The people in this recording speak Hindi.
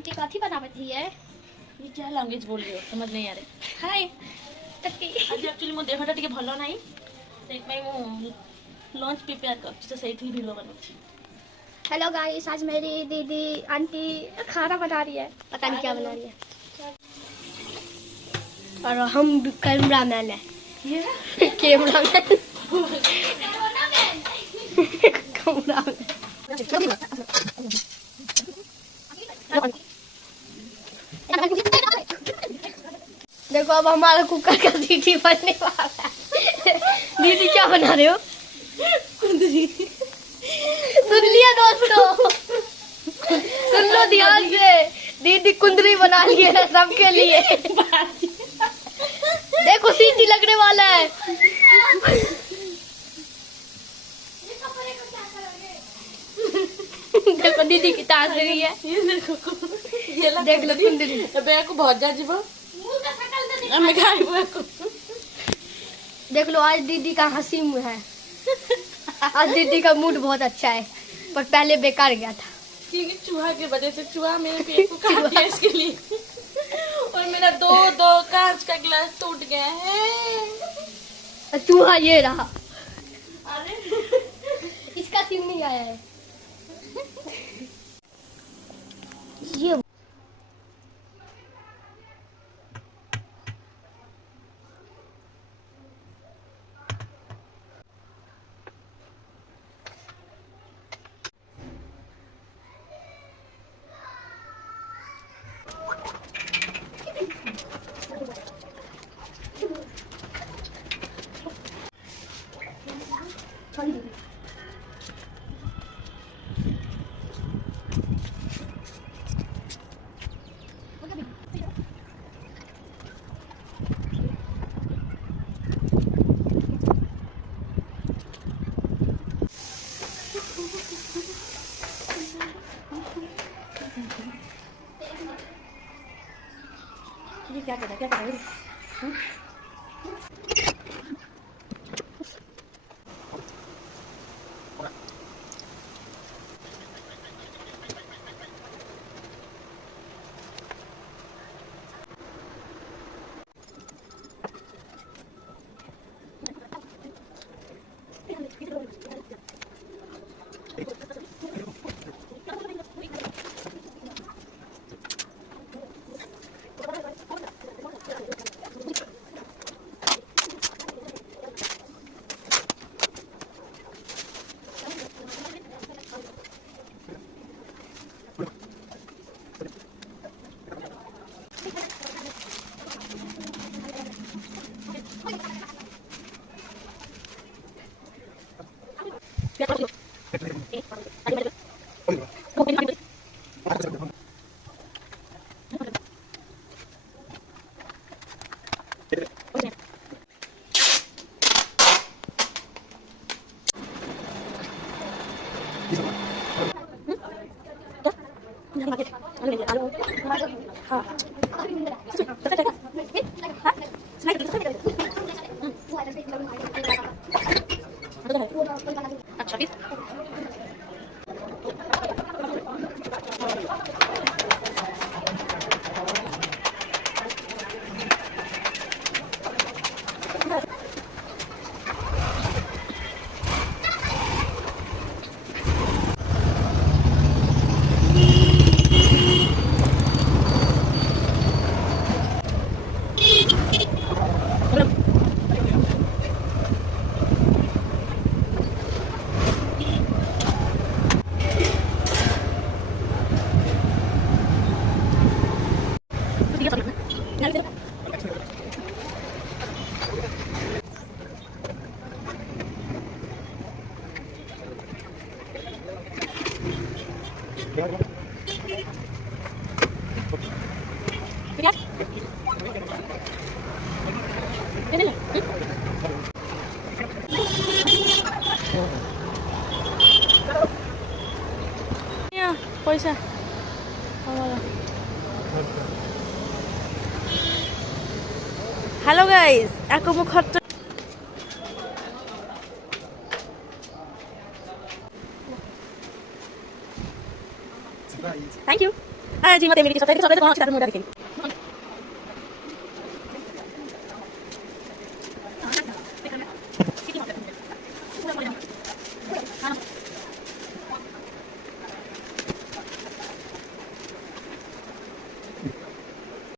आंटी कथी बनावती है? ये क्या लैंग्वेज बोल रही हो समझ नहीं आ रही। हाय आज एक्चुअली मो देहटा टिके भलो नाही सेई मो लंच प्रिपेयर कर से सही थी वीडियो बनौछि। हेलो गाइस, आज मेरी दीदी आंटी खाना बना रही है, पता नहीं क्या बना रही है। और हम कैमरामैन है। कैमरामैन देखो अब हमारा कुकर का सीटी बनने वाला है। दीदी क्या बना रहे हो? कुंदरी सुन लिया दोस्तों, सुन लो ध्यान से, दीदी कुंदरी बना लिए है सबके लिए। देखो सीटी लगने वाला है। देखो दीदी की ताज रही है। ये देखो ये देख लो कुंदरी। अबे को बहुत जा जीवो मैं खाइबो को। देख लो आज दीदी का हंसी मुंह है। आज दीदी का मूड बहुत अच्छा है, पर पहले बेकार गया था क्योंकि चूहा की वजह से चूहा मेरे पेट को काट दिया इसके लिए। और मेरा दो कांच का गिलास टूट गया है। चूहा ये रहा। अरे इसका सिम नहीं आया है। ये क्या कर रहा है? अच्छा फिर पैसा हेलो गाइस आपको मु खर्च थैंक यू ଆଜି ମତେ ଏମିତି ସତରେ ସତରେ କଣ ଅଛି ତାର ମୁଁ ଦେଖେଇବି